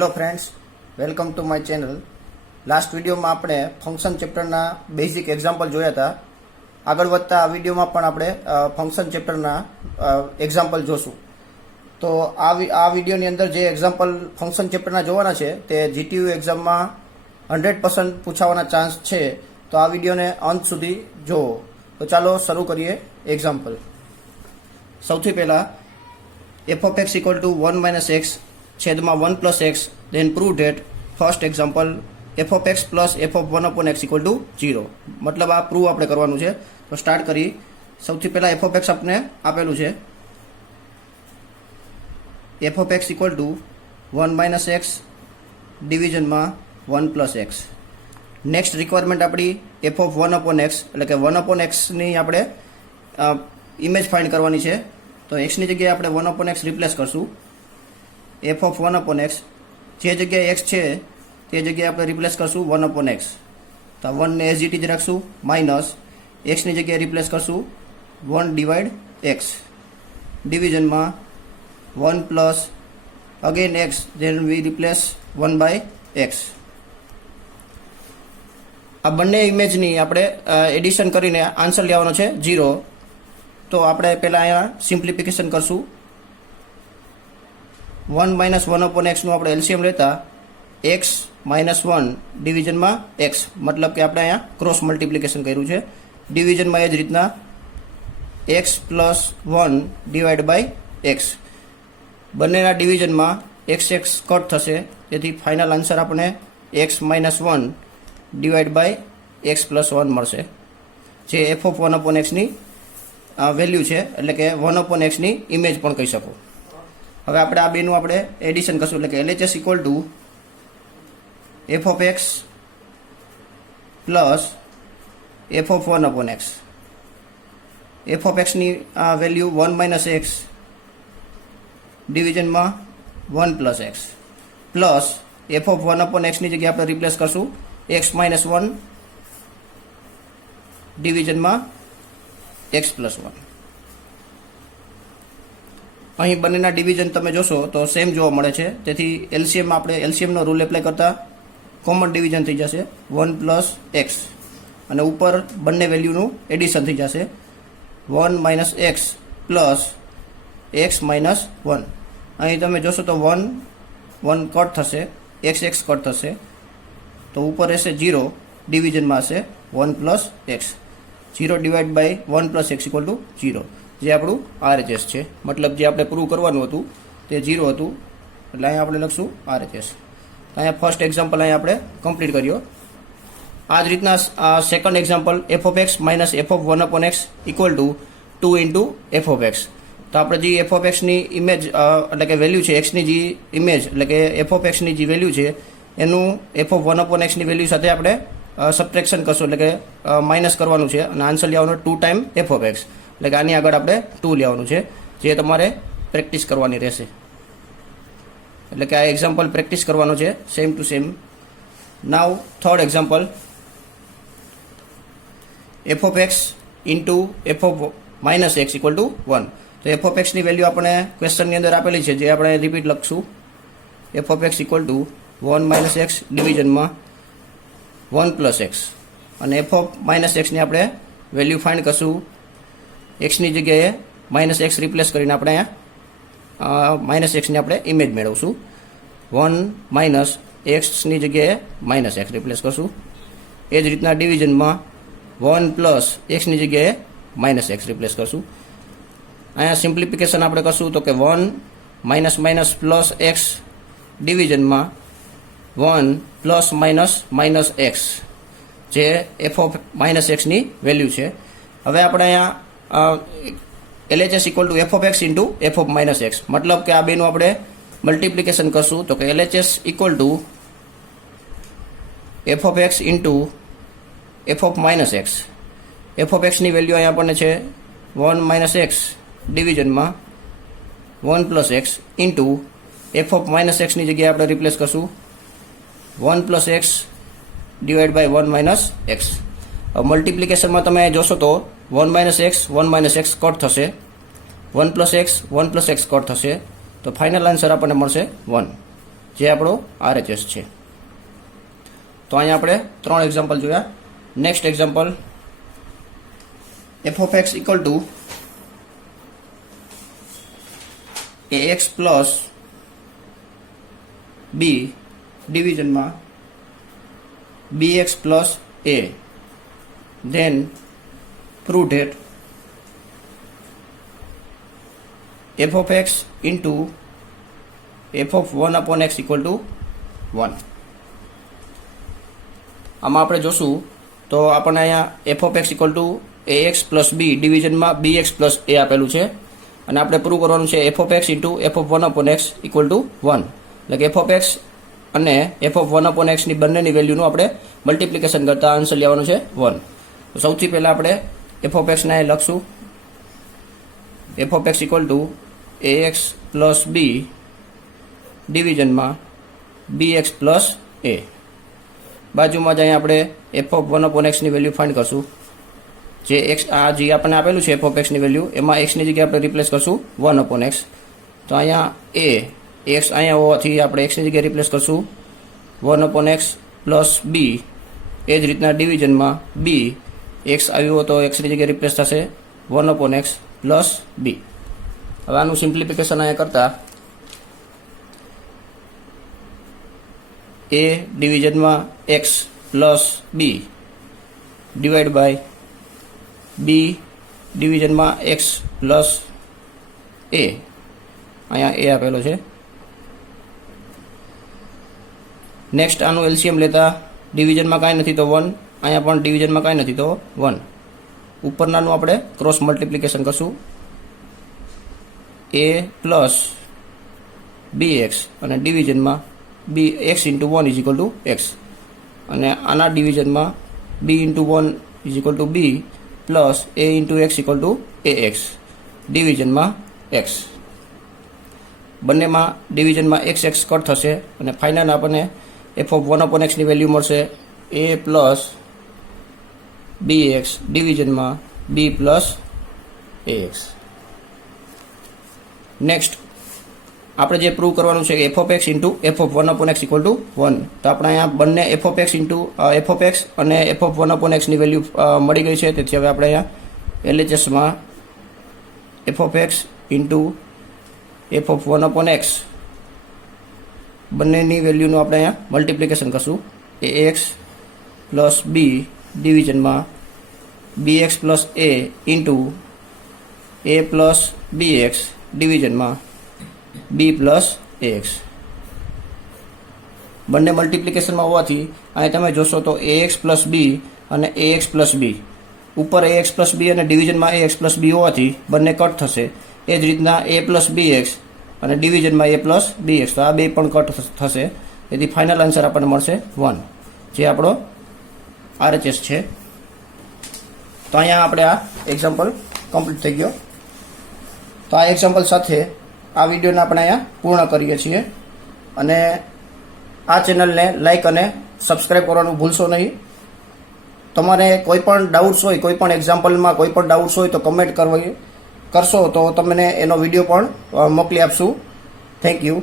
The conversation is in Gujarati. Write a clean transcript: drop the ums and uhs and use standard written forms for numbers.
Hello friends, welcome to my channel. Last વિડીયોમાં આપણે ફંક્શન ચેપ્ટરના બેઝિક એક્ઝામ્પલ જોયા હતા. આગળ વધતા આ વિડીયોમાં પણ આપણે ફંક્શન ચેપ્ટરના એક્ઝામ્પલ જોશું. તો આ વિડીયોની અંદર જે એક્ઝામ્પલ ફંક્શન ચેપ્ટરના જોવાના છે તે જીટીયુ એક્ઝામમાં 100% પૂછાવાના ચાન્સ છે. તો આ વિડીયોને અંત સુધી જુઓ. તો ચાલો શરૂ કરીએ એક્ઝામ્પલ. સૌથી પહેલાં f of x equal to 1 minus x છેદમાં 1 plus x, then prove that first example f of x plus f of 1 upon x equal to 0. મતલબ આ પ્રૂવ આપણે કરવાનું છે. તો સ્ટાર્ટ કરી. સૌથી પહેલાં f of x આપણે આપેલું છે f of x equal to 1 minus x ડિવિઝનમાં 1 plus x. નેક્સ્ટ રિક્વાયરમેન્ટ આપણી f of 1 upon x, એટલે કે 1 upon x ની આપણે ઇમેજ ફાઇન્ડ કરવાની છે. તો એક્સની જગ્યાએ આપણે 1 upon x રિપ્લેસ કરશું. f of 1 upon x, જે જગ્યાએ x છે તે જગ્યાએ આપણે રિપ્લેસ કરશું 1 upon x. તો 1 ને એઝ ઇટ ઇઝ રાખશું, માઇનસ એક્સની જગ્યાએ રિપ્લેસ કરશું 1 ડિવાઇડ x ડિવિઝનમાં 1 plus again x, then we replace 1 by x. આ બંને ઇમેજની આપણે એડિશન કરીને આન્સર લેવાનો છે 0. તો આપણે પહેલાં અહીંયા સિમ્પ્લિફિકેશન કરશું. 1 minus 1 upon x નું આપણે એલસીએમ લેતા x minus 1 ડિવિઝનમાં x, મતલબ કે આપણે અહીંયા ક્રોસ મલ્ટિપ્લિકેશન કર્યું છે. ડિવિઝનમાં એ જ રીતના x plus 1 divide by x. બંનેના ડિવિઝનમાં x કટ થશે, તેથી ફાઇનલ આન્સર આપણે x minus 1 divide by x plus 1 મળશે, જે f of 1 upon x ની વેલ્યુ છે, એટલે કે 1 upon x ની ઇમેજ પણ કહી શકો. હવે આપણે આ બેનું આપણે એડિશન કરશું, એટલે કે LHS equal to f of x plus f of 1 upon x. f of x ની વેલ્યુ 1 minus x ડિવિઝનમાં 1 plus x plus f of 1 upon x ની જગ્યાએ આપણે રિપ્લેસ કરશું x minus 1 ડિવિઝનમાં x plus 1. અહીં બંનેના ડિવિઝન તમે જોશો તો સેમ જોવા મળે છે, તેથી એલસીએમ આપણે એલસીએમનો રૂલ એપ્લાય કરતા કોમન ડિવિઝન થઈ જશે 1 પ્લસ x, અને ઉપર બંને વેલ્યુનું એડિશન થઈ જશે 1 minus x plus x minus 1. અહીં તમે જોશો તો 1 કટ થશે, x કટ થશે, તો ઉપર રહેશે 0, ડિવિઝનમાં હશે 1 plus x. 0 divide by 1 plus x equal to 0, જે આપણું RHS છે. મતલબ જે આપણે પ્રૂવ કરવાનું હતું તે 0 હતું, એટલે અહીંયા આપણે લખશું RHS. અહીંયા ફર્સ્ટ એક્ઝામ્પલ અહીંયા આપણે કમ્પ્લીટ કર્યો. આ જ રીતના second example f of x minus f of 1 upon x equal two 2 into f of x. તો આપણે જે f of x ની ઇમેજ એટલે કે વેલ્યુ છે, x ની જે ઇમેજ એટલે કે f of x ની જે વેલ્યુ છે એનું f of 1 upon x ની વેલ્યુ સાથે આપણે સબટ્રેક્શન કરશું, એટલે કે માઇનસ કરવાનું છે, અને આન્સર લેવાનું 2 ટાઈમ f of x, એટલે કે આની આગળ આપણે 2 લેવાનું છે, જે તમારે પ્રેક્ટિસ કરવાની રહેશે. એટલે કે આ એક્ઝામ્પલ પ્રેક્ટિસ કરવાનો છે same to same. Now third example f of x into f of minus x equal to 1. તો f of x ની વેલ્યુ આપણે ક્વેશ્ચનની અંદર આપેલી છે, જે આપણે રિપીટ લખશું f of x equal to 1 minus x ડિવિઝનમાં 1 પ્લસ x, અને f of માઇનસ x ની આપણે વેલ્યુ ફાઇન્ડ કરશું. એક્સની જગ્યાએ માઇનસ x રિપ્લેસ કરીને આપણે અહીંયા માઇનસ એક્સની આપણે ઇમેજ મેળવશું. 1 માઇનસ એક્સની જગ્યાએ માઇનસ x રિપ્લેસ કરશું. એ જ રીતના ડિવિઝનમાં 1 પ્લસ એક્સની જગ્યાએ માઇનસ x રિપ્લેસ કરશું. અહીંયા સિમ્પ્લિફિકેશન આપણે કરશું તો કે 1 માઇનસ માઇનસ પ્લસ x ડિવિઝનમાં 1 પ્લસ માઇનસ માઇનસ x, જે f of માઇનસ એક્સની વેલ્યુ છે. હવે આપણે અહીંયા LHS equal to f of x into f of minus x, મતલબ કે આ બેનું આપણે મલ્ટિપ્લિકેશન કરશું. તો કે LHS equal to f of x into f of minus x. f of x ની વેલ્યુ અહીંયા આપણને છે 1 માઇનસ એક્સ ડિવિઝનમાં 1 plus x into f of minus એક્સની જગ્યાએ આપણે રિપ્લેસ કરશું 1 plus x divide by 1 minus x. મલ્ટિપ્લિકેશનમાં તમે જોશો તો 1 માઇનસ એક્સ કટ થશે, 1 પ્લસ એક્સ કટ થશે, તો ફાઇનલ આન્સર આપણને મળશે 1. જે આપણો RHS છે. તો અહીંયા આપણે 3 એક્ઝામ્પલ જોયા. Next example f of x equal to ax plus b ડિવિઝનમાં bx plus a. Then prove that f of x into f of 1 upon x equal to 1. આમાં આપણે જોશું તો આપણને અહીંયા f of x equal to ax plus b ડિવિઝનમાં bx plus a આપેલું છે અને આપણે પ્રૂવ કરવાનું છે f of x into f of 1 upon x equal to 1. એટલે કે f of x અને f of 1 upon x ની બંનેની વેલ્યુનું આપણે મલ્ટિપ્લિકેશન કરતા આન્સર લેવાનું છે 1. તો સૌથી પહેલા આપણે f of x ને લખશું f of x equal to ax plus b ડિવિઝનમાં bx plus a. બાજુમાં જ અહીંયા આપણે f of 1 upon x ની વેલ્યુ ફાઇન્ડ કરશું. જે x આ જે આપણને આપેલું છે f of x ની વેલ્યુ એમાં x ની જગ્યાએ આપણે રિપ્લેસ કરશું 1 upon x. તો અહીંયા a x અહીંયા હોવાથી આપણે x ની જગ્યાએ રિપ્લેસ કરશું 1 upon x પ્લસ b. એ જ રીતના ડિવિઝનમાં b x આવ્યો તો x ની જગ્યાએ રિપ્લેસ થશે 1 upon x પ્લસ b. હવે આનું સિમ્પ્લિફિકેશન અહીંયા કરતા a ડિવિઝનમાં x plus b divide by b ડિવિઝનમાં x પ્લસ a. અહીંયા a આપેલો છે. નેક્સ્ટ આનું એલસીએમ લેતા ડિવિઝનમાં કાંઈ નથી તો 1, અહીંયા પણ ડિવિઝનમાં કાંઈ નથી તો 1. ઉપરનાનું આપણે ક્રોસ મલ્ટિપ્લિકેશન કરશું a પ્લસ bx અને ડિવિઝનમાં x into 1 is equal to x અને આના ડિવિઝનમાં b into 1 is equal to b plus a into x equal two ax ડિવિઝનમાં x. બંનેમાં ડિવિઝનમાં x કટ થશે અને ફાઇનલ આપણને f of 1 upon x ની વેલ્યુ મળશે a plus bx ડિવિઝનમાં b plus ax. Next આપણે જે પ્રૂવ કરવાનું છે કે f of x into f of 1 upon x equal to 1. તો આપણે અહીંયા બંને f of x into f of x અને f of 1 upon x ની વેલ્યુ મળી ગઈ છે. તેથી હવે આપણે અહીંયા LHSમાં f of x into f of 1 upon x બંનેની વેલ્યુનું આપણે અહીંયા મલ્ટિપ્લિકેશન કરશું ax plus b ડિવિઝનમાં bx plus a into a plus bx ડિવિઝનમાં b plus ax. બંને મલ્ટિપ્લિકેશનમાં હોવાથી અહીં તમે જોશો તો ax પ્લસ b અને ax પ્લસ b ઉપર ax પ્લસ b અને ડિવિઝનમાં ax પ્લસ b હોવાથી બંને કટ થશે. એ જ રીતના a પ્લસ bx અને ડિવિઝનમાં a પ્લસ bx તો આ બે પણ કટ થશે. તેથી ફાઇનલ આન્સર આપણને મળશે 1 જે આપણો RHS છે. તો અહીંયા આપણે આ એક્ઝામ્પલ કમ્પ્લીટ થઈ ગયો. તો આ એક્ઝામ્પલ સાથે આ વિડીયોને આપણે અહીંયા પૂર્ણ કરીએ છીએ અને આ ચેનલને લાઇક અને સબસ્ક્રાઈબ કરવાનું ભૂલશો નહીં. તમારે કોઈ પણ ડાઉટ્સ હોય, કોઈ પણ એક્ઝામ્પલમાં કોઈ પણ ડાઉટ્સ હોય તો કમેન્ટ કરશો તો તમને એનો વિડીયો પણ મોકલી આપશું. Thank you.